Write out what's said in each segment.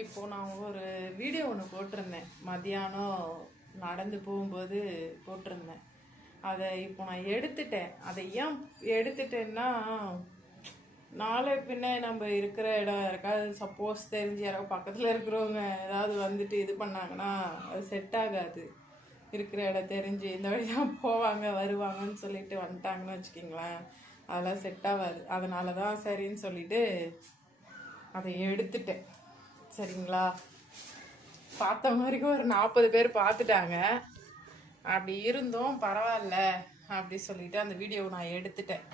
இப்போ நான் ஒரு வீடியோ ஒன்று போட்டிருந்தேன், மதியானம் நடந்து போகும்போது போட்டிருந்தேன். அதை இப்போ நான் எடுத்துட்டேன். அதை ஏன் எடுத்துட்டேன்னா, நாளை பின்ன நம்ம இருக்கிற இடம் யாருக்காவது சப்போஸ் தெரிஞ்சு யாராவது பக்கத்தில் இருக்கிறவங்க ஏதாவது வந்துட்டு இது பண்ணாங்கன்னா அது செட் ஆகாது. இருக்கிற இடம் தெரிஞ்சு இந்த வழி தான் போவாங்க வருவாங்கன்னு சொல்லிட்டு வந்துட்டாங்கன்னு வச்சுக்கிங்களேன், அதெல்லாம் செட் ஆகாது. அதனால தான் சரின்னு சொல்லிட்டு அதை எடுத்துட்டேன். சரிங்களா? பார்த்தவங்க வரைக்கும் ஒரு 40 பேர் பார்த்துட்டாங்க. அப்படி இருந்தும் பரவாயில்ல அப்படி சொல்லிட்டு அந்த வீடியோவை நான் எடுத்துட்டேன்.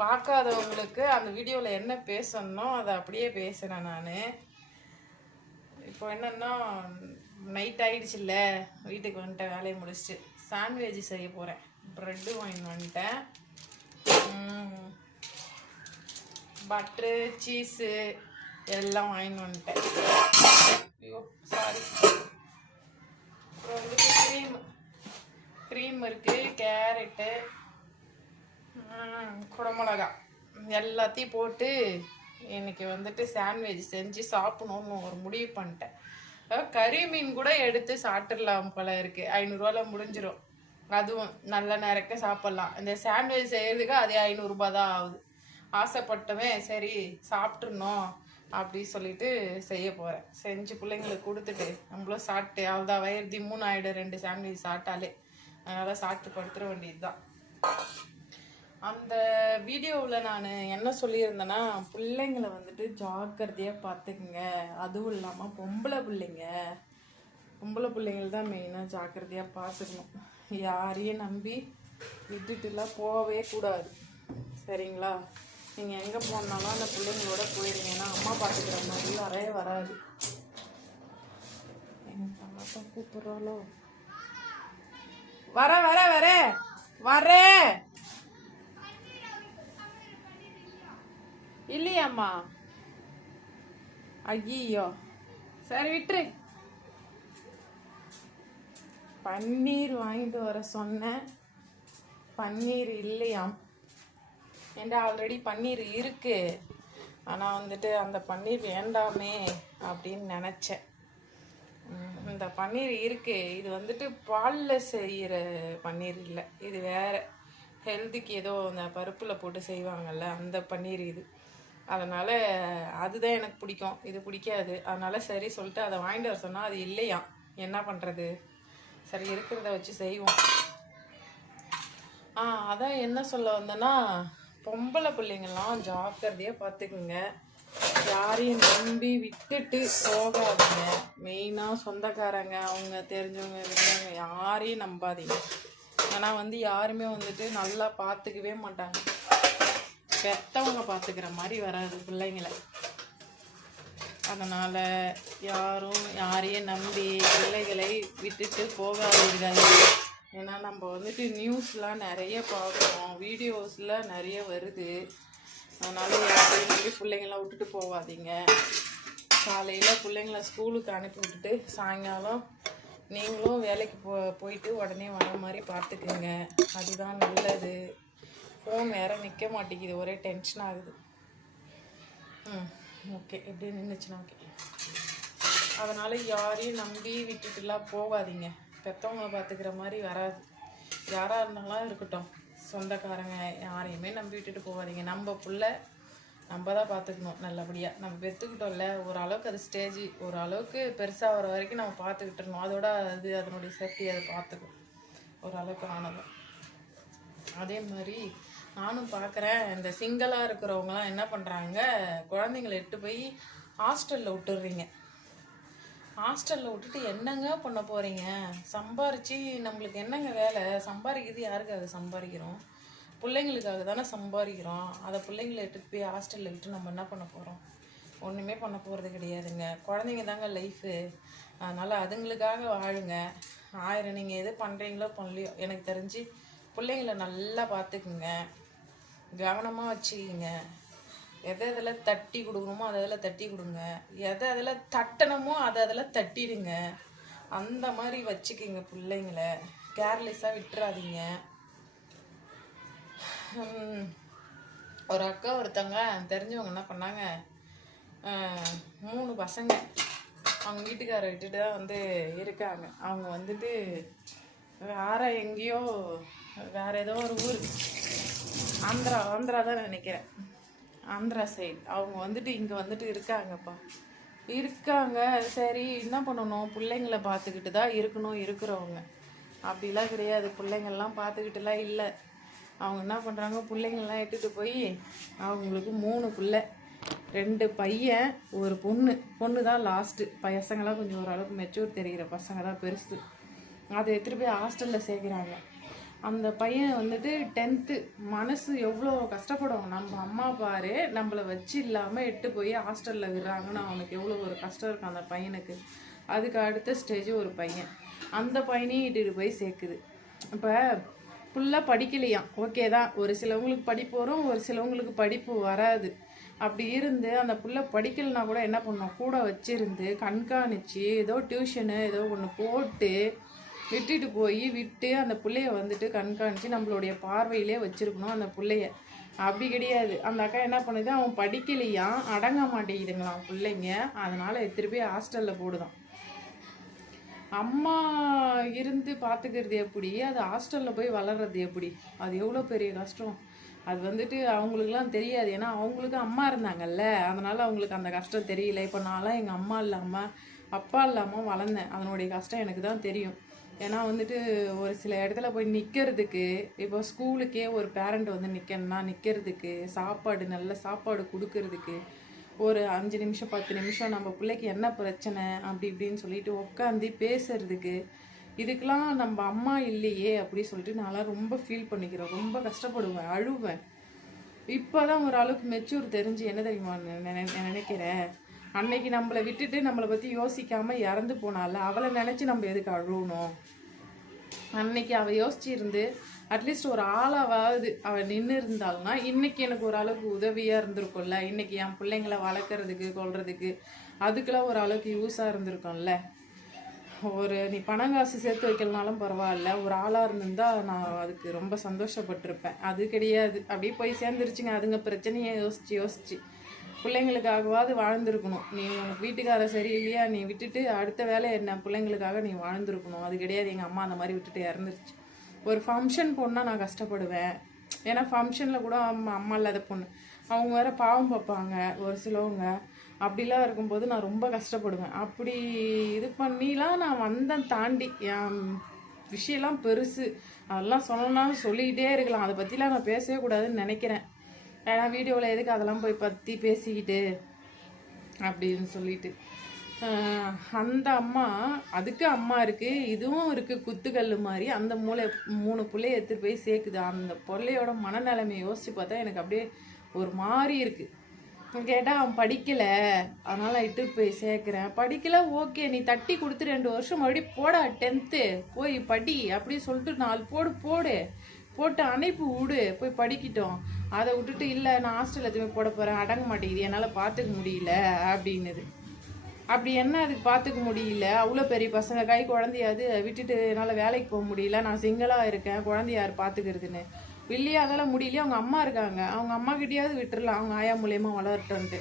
பார்க்காதவங்களுக்கு அந்த வீடியோவில் என்ன பேசணுமோ அதை அப்படியே பேசுகிறேன் நான். இப்போ என்னன்னா, நைட் ஆயிடுச்சுல்ல, வீட்டுக்கு வந்துட்டேன், வேலையை முடிச்சுட்டு சாண்ட்விச் செய்ய போகிறேன். ப்ரெட்டு வாங்கி வந்துட்டேன், பட்ரு சீஸு எல்லாம் வாங்கிட்டு வந்துட்டேன். ஐயோ சாரி. அப்புறம் வந்துட்டு க்ரீம் இருக்குது, கேரட்டு, குடமிளகா எல்லாத்தையும் போட்டு இன்னைக்கு வந்துட்டு சாண்ட்விச் செஞ்சு சாப்பிடணும்னு ஒரு முடிவு பண்ணிட்டேன். கறி மீன் கூட எடுத்து சாப்பிட்டுடலாம் போல இருக்குது. 500 ரூபாயில் முடிஞ்சிடும். அதுவும் நல்ல நேரக்க சாப்பிட்லாம். இந்த சாண்ட்விச் செய்யறதுக்கு அதே 500 ரூபாய் தான் ஆகுது. ஆசைப்பட்டவன் சரி சாப்பிட்றணும் அப்படி சொல்லிட்டு செய்ய போகிறேன். செஞ்சு பிள்ளைங்களுக்கு கொடுத்துட்டு நம்மளும் சாப்பிட்டு அவ்வளோதான், வயிறு திம்முன்னு ஆகிடும் 2 சாண்ட்விச் சாப்பிட்டாலே. அதனால் சாப்பிட்டு படுத்துட வேண்டியது தான். அந்த வீடியோவில் நான் என்ன சொல்லியிருந்தேன்னா, பிள்ளைங்களை வந்துட்டு ஜாக்கிரதையாக பார்த்துக்குங்க. அதுவும் இல்லாமல் பொம்பளை பிள்ளைங்கள் தான் மெயினாக ஜாக்கிரதையாக பார்த்துக்கணும். யாரையும் நம்பி விட்டுட்டுலாம் போகவே கூடாது. சரிங்களா? நீங்கள் எங்கே போனாலும் அந்த பிள்ளைங்களோட போயிடுங்கன்னா அம்மா பார்த்துக்கிற மாதிரி வரவே வராது. எங்கள் பாப்பா கூப்பிட்றாலோ? வர வர வர வரே இல்லையாம்மா? ஐயோ சரி விட்டுரு. பன்னீர் வாங்கிட்டு வர சொன்னேன், பன்னீர் இல்லையாம். ஏன்டா ஆல்ரெடி பன்னீர் இருக்கு, ஆனால் வந்துட்டு அந்த பன்னீர் வேண்டாமே அப்படின்னு நினச்சேன். இந்த பன்னீர் இருக்கு, இது வந்துட்டு பாலில் செய்கிற பன்னீர் இல்லை, இது வேற ஹெல்த்துக்கு ஏதோ அந்த பருப்பில் போட்டு செய்வாங்கல்ல அந்த பன்னீர் இது. அதனால் அதுதான் எனக்கு பிடிக்கும், இது பிடிக்காது. அதனால் சரி சொல்லிட்டு அதை வாங்கிட்டு வர சொன்னால் அது இல்லையாம். என்ன பண்ணுறது? சரி இருக்கிறத வச்சு செய்வோம். அதான் என்ன சொல்ல வந்தேன்னா, பொம்பளை பிள்ளைங்கள்லாம் ஜாக்கிரதையாக பார்த்துக்குங்க. யாரையும் நம்பி விட்டுட்டு போகாதீங்க. மெயினாக சொந்தக்காரங்க, அவங்க தெரிஞ்சவங்க இருந்தவங்க யாரையும் நம்பாதீங்க. ஆனால் யாருமே வந்துட்டு நல்லா பார்த்துக்கவே மாட்டாங்க. பெற்றவங்க பார்த்துக்கிற மாதிரி வராது பிள்ளைங்களை. அதனால் யாரையும் நம்பி பிள்ளைகளை விட்டுட்டு போகாதீர்கள். ஏன்னா நம்ம வந்துட்டு நியூஸ்லாம் நிறைய பார்க்குறோம், வீடியோஸில் நிறைய வருது. அதனால் யாரையும் நம்பி பிள்ளைங்களாம் விட்டுட்டு போகாதீங்க. காலையில் பிள்ளைங்கள ஸ்கூலுக்கு அனுப்பி விட்டுட்டு சாயங்காலம் நீங்களும் வேலைக்கு போயிட்டு உடனே வர மாதிரி பார்த்துக்குங்க. அதுதான் நல்லது. ஃபோன் வேறு நிற்க மாட்டேங்குது, ஒரே டென்ஷன் ஆகுது. ஓகே, எப்படி நின்றுச்சுன்னா ஓகே. அதனால் யாரையும் நம்பி விட்டுட்டுலாம் போகாதீங்க. பெற்றவங்களை பார்த்துக்கிற மாதிரி வராது. யாராக இருந்தாலும் இருக்கட்டும், சொந்தக்காரங்க யாரையுமே நம்பி விட்டுட்டு போகாதீங்க. நம்ம பிள்ளை நம்ம தான் பார்த்துக்கணும் நல்லபடியாக. நம்ம பெற்றுக்கிட்டோம்ல, ஓரளவுக்கு அது ஸ்டேஜ் ஓரளவுக்கு பெருசாக வர வரைக்கும் நம்ம பார்த்துக்கிட்டுருணும். அதோட அதனுடைய சேஃப்டி அதை பார்த்துக்கணும் ஓரளவுக்கு ஆனதும். அதே மாதிரி நானும் பார்க்குறேன், இந்த சிங்கிளாக இருக்கிறவங்களாம் என்ன பண்ணுறாங்க, குழந்தைங்களை எட்டு போய் ஹாஸ்டலில் விட்டுடுறீங்க. ஹாஸ்டலில் விட்டுட்டு என்னங்க பண்ண போகிறீங்க? சம்பாரித்து நம்மளுக்கு என்னங்க வேலை? சம்பாதிக்கிறது யாருக்காக சம்பாதிக்கிறோம்? பிள்ளைங்களுக்காக தானே சம்பாதிக்கிறோம். அதை பிள்ளைங்களை எடுத்துகிட்டு போய் ஹாஸ்டலில் விட்டு நம்ம என்ன பண்ண போகிறோம்? ஒன்றுமே பண்ண போகிறது கிடையாதுங்க. குழந்தைங்க தாங்க லைஃபு. அதனால் அதுங்களுக்காக வாழுங்க. நீங்கள் எது பண்ணுறீங்களோ பண்ணலையோ, எனக்கு தெரிஞ்சு பிள்ளைங்களை நல்லா பார்த்துக்குங்க, கவனமாக வச்சுக்கிங்க. எதில் தட்டி கொடுக்கணுமோ அதில் தட்டி கொடுங்க, எதில் தட்டணுமோ அதில் தட்டிடுங்க. அந்த மாதிரி வச்சுக்கிங்க பிள்ளைங்களை. கேர்லெஸ்ஸாக விட்டுறாதீங்க. ஒரு அக்கா ஒருத்தவங்க தெரிஞ்சவங்க என்ன பண்ணாங்க, 3 பசங்க அவங்க வீட்டுக்காரரை விட்டுட்டு தான் வந்து இருக்காங்க. அவங்க வந்துட்டு வேற எங்கேயோ, வேற ஏதோ ஒரு ஊர், ஆந்திரா தான் நினைக்கிறேன், ஆந்திரா சைடு. அவங்க வந்துட்டு இங்கே வந்துட்டு இருக்காங்கப்பா, இருக்காங்க. சரி என்ன பண்ணணும், பிள்ளைங்கள பார்த்துக்கிட்டு தான் இருக்கிறவங்க அப்படிலாம் கிடையாது. பிள்ளைங்கள்லாம் பார்த்துக்கிட்டுலாம் இல்லை. அவங்க என்ன பண்ணுறாங்க, பிள்ளைங்கள்லாம் இட்டுட்டு போய் அவங்களுக்கு 3 பிள்ளை, 2 பையன் ஒரு பொண்ணு தான் லாஸ்ட்டு. பசங்களாம் கொஞ்சம் ஓரளவுக்கு மெச்சூர் தெரிகிற பசங்க தான் பெருசு. அதை எடுத்துகிட்டு போய் ஹாஸ்டலில் சேர்க்குறாங்க. அந்த பையன் வந்துட்டு 10th. மனசு எவ்வளோ கஷ்டப்படும். நம்ம அம்மா பாரு நம்மளை வச்சு இல்லாமல் எட்டு போய் ஹாஸ்டலில் விடுறாங்கன்னு அவனுக்கு எவ்வளோ ஒரு கஷ்டம் இருக்கும் அந்த பையனுக்கு. அதுக்கு அடுத்த ஸ்டேஜ் ஒரு பையன், அந்த பையனையும் இட்டுட்டு போய் சேர்க்குது. இப்போ ஃபுல்லாக படிக்கலையாம், ஓகே தான். ஒரு சிலவங்களுக்கு படிப்பு வரும், ஒரு சிலவங்களுக்கு படிப்பு வராது. அப்படி இருந்து அந்த புள்ள படிக்கலைன்னா கூட என்ன பண்ணோம், கூட வச்சிருந்து கண்காணித்து ஏதோ டியூஷனு ஏதோ ஒன்று போட்டு விட்டுட்டு போய் விட்டு அந்த பிள்ளைய வந்துட்டு கண்காணித்து நம்மளுடைய பார்வையிலே வச்சுருக்கணும் அந்த பிள்ளைய. அப்படி கிடையாது. அந்த அக்கா என்ன பண்ணுது, அவன் படிக்கலையாம், அடங்க மாட்டேங்குதுங்களாம் பிள்ளைங்க. அதனால் எடுத்துகிட்டு போய் ஹாஸ்டலில் போடுதான். அம்மா இருந்து பார்த்துக்கிறது எப்படி, அது ஹாஸ்டலில் போய் வளர்றது எப்படி, அது எவ்வளோ பெரிய கஷ்டம். அது வந்துட்டு அவங்களுக்குலாம் தெரியாது. ஏன்னா அவங்களுக்கு அம்மா இருந்தாங்கல்ல, அதனால் அவங்களுக்கு அந்த கஷ்டம் தெரியல. இப்போ நான்லாம் எங்கள் அம்மா இல்லாமல் அப்பா இல்லாமல் வளர்ந்தேன், அதனுடைய கஷ்டம் எனக்கு தான் தெரியும். ஏன்னா வந்துட்டு ஒரு சில இடத்துல போய் நிற்கிறதுக்கு, இப்போ ஸ்கூலுக்கே ஒரு பேரண்ட் வந்து நிற்கணும்னா நிற்கிறதுக்கு, சாப்பாடு நல்ல சாப்பாடு கொடுக்கறதுக்கு ஒரு 5 நிமிஷம் 10 நிமிஷம் நம்ம பிள்ளைக்கு என்ன பிரச்சனை அப்படி இப்படின்னு சொல்லிட்டு உட்காந்து பேசுறதுக்கு, இதுக்கெலாம் நம்ம அம்மா இல்லையே அப்படி சொல்லிட்டு நான்லாம் ரொம்ப ஃபீல் பண்ணிக்கிறேன், ரொம்ப கஷ்டப்படுவேன், அழுவேன். இப்போ தான் ஓரளவுக்கு மெச்சூர் தெரிஞ்சு என்ன தெரியுமா நினைக்கிறேன், அன்னைக்கு நம்மளை விட்டுட்டு நம்மளை பற்றி யோசிக்காமல் இறந்து போனால அவளை நினச்சி நம்ம எதுக்கு அழுவணும். அன்னைக்கு அவள் யோசிச்சிருந்து அட்லீஸ்ட் ஒரு ஆளாவது அவள் நின்று இருந்தாள்னா இன்னைக்கு எனக்கு ஓரளவுக்கு உதவியாக இருந்திருக்கும்ல. இன்னைக்கு என் பிள்ளைங்களை வளர்க்குறதுக்கு கொள்றதுக்கு அதுக்கெல்லாம் ஓரளவுக்கு யூஸாக இருந்திருக்கும்ல. ஒரு நீ பணம் காசு சேர்த்து வைக்கலனாலும் பரவாயில்ல, ஒரு ஆளாக இருந்திருந்தா நான் அதுக்கு ரொம்ப சந்தோஷப்பட்டிருப்பேன். அது கிடையாது, அப்படியே போய் சேர்ந்துருச்சுங்க அதுங்க பிரச்சனையை யோசிச்சு பிள்ளைங்களுக்காகவாது வாழ்ந்துருக்கணும். நீ உனக்கு வீட்டுக்கார சரியில்லையா, நீ விட்டுட்டு அடுத்த வேலை என்ன, பிள்ளைங்களுக்காக நீ வாழ்ந்துருக்கணும். அது கிடையாது. எங்கள் அம்மா அந்த மாதிரி விட்டுட்டு இறந்துருச்சு. ஒரு ஃபங்க்ஷன் போனால் நான் கஷ்டப்படுவேன், ஏன்னா ஃபங்க்ஷனில் கூட அம்மா இல்லாத பொண்ணு, அவங்க வேறு பாவம் பார்ப்பாங்க ஒரு சிலவங்க. அப்படிலாம் இருக்கும்போது நான் ரொம்ப கஷ்டப்படுவேன். அப்படி இது பண்ணிலாம் நான் வந்தேன் தாண்டி. என் விஷயம்லாம் பெருசு, அதெல்லாம் சொல்லணும்னா சொல்லிக்கிட்டே இருக்கலாம். அதை பற்றிலாம் நான் பேசவே கூடாதுன்னு நினைக்கிறேன். ஏன்னா வீடியோவில் எதுக்கு அதெல்லாம் போய் பற்றி பேசிக்கிட்டு அப்படின்னு சொல்லிட்டு. அந்த அம்மா, அதுக்கு அம்மா இருக்குது, இதுவும் இருக்குது குத்துக்கல் மாதிரி. அந்த 3 பிள்ளைய எடுத்துகிட்டு போய் சேர்க்குது. அந்த பிள்ளையோட மனநிலைமையை யோசித்து பார்த்தா எனக்கு அப்படியே ஒரு மாதிரி இருக்குது. கேட்டால் அவன் படிக்கலை, அதனால் இட்டுட்டு போய் சேர்க்குறேன். படிக்கலை ஓகே, நீ தட்டி கொடுத்து 2 வருஷம் மறுபடியும் போடா 10th போய் படி அப்படி சொல்லிட்டு 4 போட்டு அனுப்பி விடு, போய் படிக்கிட்டோம். அதை விட்டுட்டு இல்லை நான் ஹாஸ்டல் எதுவுமே போட போகிறேன், அடங்க மாட்டேங்குது, என்னால் பார்த்துக்க முடியல அப்படின்னுது. அப்படி என்ன அதுக்கு பார்த்துக்க முடியல, அவ்வளோ பெரிய பசங்க கை குழந்தையாது விட்டுட்டு என்னால் வேலைக்கு போக முடியல, நான் சிங்கிளாக இருக்கேன், குழந்தைய யார் பார்த்துக்கிறதுன்னு இல்லையா, அதெல்லாம் முடியலையே. அவங்க அம்மா இருக்காங்க, அவங்க அம்மா கிட்டேயாவது விட்டுறலாம், அவங்க ஆயா மூலியமா வளரட்டுன்ட்டு.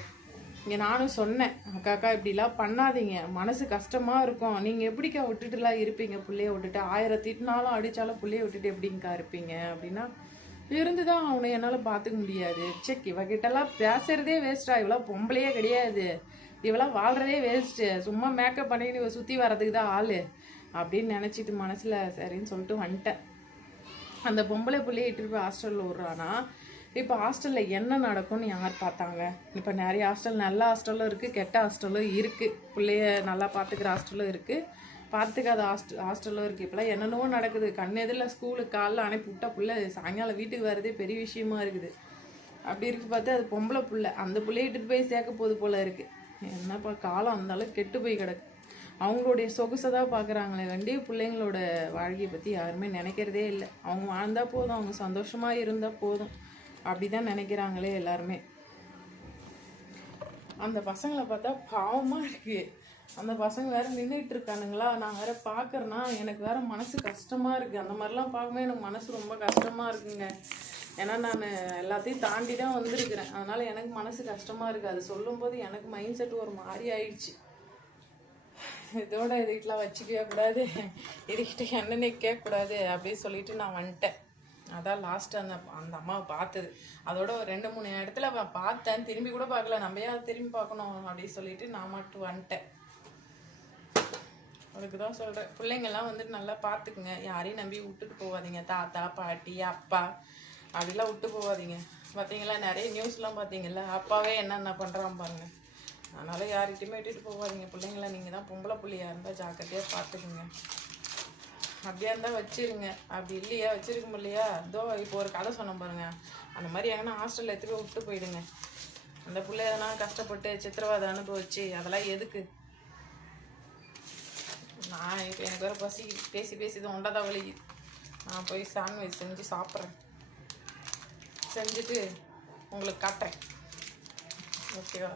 இங்கே நானும் சொன்னேன், அக்கா இப்படிலாம் பண்ணாதீங்க, மனசு கஷ்டமாக இருக்கும், நீங்கள் எப்படிக்கா விட்டுட்டுலாம் இருப்பீங்க, பிள்ளைய விட்டுட்டு 1000 திட்டினாலும் அடித்தாலும் பிள்ளைய விட்டுட்டு எப்படிங்க்கா இருப்பீங்க அப்படின்னா, இருந்து தான் அவனை என்னால் பார்த்துக்க முடியாது. செக் இவகிட்டலாம் பேசுறதே வேஸ்ட்டா, இவெல்லாம் பொம்பளையே கிடையாது, இவெல்லாம் வாழ்கிறதே வேஸ்ட்டு, சும்மா மேக்கப் பண்ணிட்டு இவ சுற்றி வர்றதுக்கு தான் ஆள் அப்படின்னு நினச்சிட்டு மனசில் சரின்னு சொல்லிட்டு வந்துட்டேன். அந்த பொம்பளை பிள்ளையை இட்டுட்டு போய் ஹாஸ்டலில் விட்றானா, இப்போ ஹாஸ்டலில் என்ன நடக்கும்னு யார் பார்த்தாங்க? இப்போ நிறைய ஹாஸ்டல், நல்ல ஹாஸ்டலும் இருக்குது, கெட்ட ஹாஸ்டலும் இருக்குது, பிள்ளைய நல்லா பார்த்துக்கிற ஹாஸ்டலும் இருக்குது, பார்த்துக்காத ஹாஸ்டலும் இருக்குது. இப்போலாம் என்னென்னவோ நடக்குது. கண்ணெதில் ஸ்கூலுக்கு காலைல அனுப்பி விட்டா பிள்ளை சாயங்காலம் வீட்டுக்கு வரதே பெரிய விஷயமா இருக்குது. அப்படி இருக்கு பார்த்தா அது பொம்பளை பிள்ளை, அந்த பிள்ளைய இட்டுட்டு போய் சேர்க்க போது போல் இருக்குது. என்னப்பா காலம் அந்த அளவுக்கு கெட்டு போய் கிடக்கு. அவங்களுடைய சொகுசை தான் பார்க்குறாங்களே வண்டி, பிள்ளைங்களோட வாழ்க்கையை பற்றி யாருமே நினைக்கிறதே இல்லை. அவங்க வாழ்ந்தால் போதும், அவங்க சந்தோஷமாக இருந்தால் போதும், அப்படி தான் நினைக்கிறாங்களே எல்லாருமே. அந்த பசங்களை பார்த்தா பாவமாக இருக்குது. அந்த பசங்க வேறு நின்றுட்டு இருக்கானுங்களா, நான் வேறு பார்க்குறேன்னா எனக்கு வேறு மனசு கஷ்டமாக இருக்குது. அந்த மாதிரிலாம் பார்க்கும்போது எனக்கு மனசு ரொம்ப கஷ்டமாக இருக்குங்க. ஏன்னா நான் எல்லாத்தையும் தாண்டி தான் வந்திருக்கிறேன். அதனால் எனக்கு மனசு கஷ்டமாக இருக்குது. அது சொல்லும்போது எனக்கு மைண்ட் செட் ஒரு மாதிரி ஆயிடுச்சு. இதோட இதுக்கெலாம் வச்சுக்கவே கூடாது, இதுக்கிட்ட என்னன்னே கேட்கக்கூடாது அப்படின்னு சொல்லிட்டு நான் வந்துட்டேன். அதான் லாஸ்ட்டு அந்த அம்மாவை பார்த்தது. அதோட ஒரு 2-3 இடத்துல பார்த்தேன், திரும்பி கூட பார்க்கல. நம்ம ஏன் திரும்பி பார்க்கணும் அப்படின்னு சொல்லிட்டு நான் மட்டும் வந்துட்டேன். அதுக்கு தான் சொல்கிறேன், பிள்ளைங்கள்லாம் வந்துட்டு நல்லா பார்த்துக்குங்க. யாரையும் நம்பி விட்டுட்டு போகாதீங்க. தாத்தா பாட்டி அப்பா அப்படிலாம் விட்டு போகாதீங்க. பார்த்தீங்களா, நிறைய நியூஸ்லாம் பார்த்தீங்கல்ல, அப்பாவே என்னென்ன பண்ணுறான் பாருங்க. அதனால் யார்கிட்டையுமே விட்டுட்டு போகாதீங்க. பிள்ளைங்கள நீங்கள் தான் பொம்பளை பிள்ளையா இருந்தால் ஜாக்கிரதையாக பார்த்துக்குங்க. அப்படியா இருந்தால் வச்சிருங்க, அப்படி இல்லையா வச்சிருக்க முடியலையா, இதோ இப்போ ஒரு கதை சொன்ன பாருங்க, அந்த மாதிரி எங்கன்னா ஹாஸ்டலில் எடுத்துகிட்டு விட்டு போயிடுங்க. அந்த பிள்ளை எதனா கஷ்டப்பட்டு சித்திரவதை அனுபவிச்சு அதெல்லாம் எதுக்கு? நான் இப்போ எனக்கு வேறு பசி, பேசி பேசி தான் ஒண்டதான் வலிக்குது. நான் போய் சாண்ட்விச் செஞ்சு சாப்பிட்றேன், செஞ்சுட்டு உங்களுக்கு காட்டுறேன். ஓகேவா?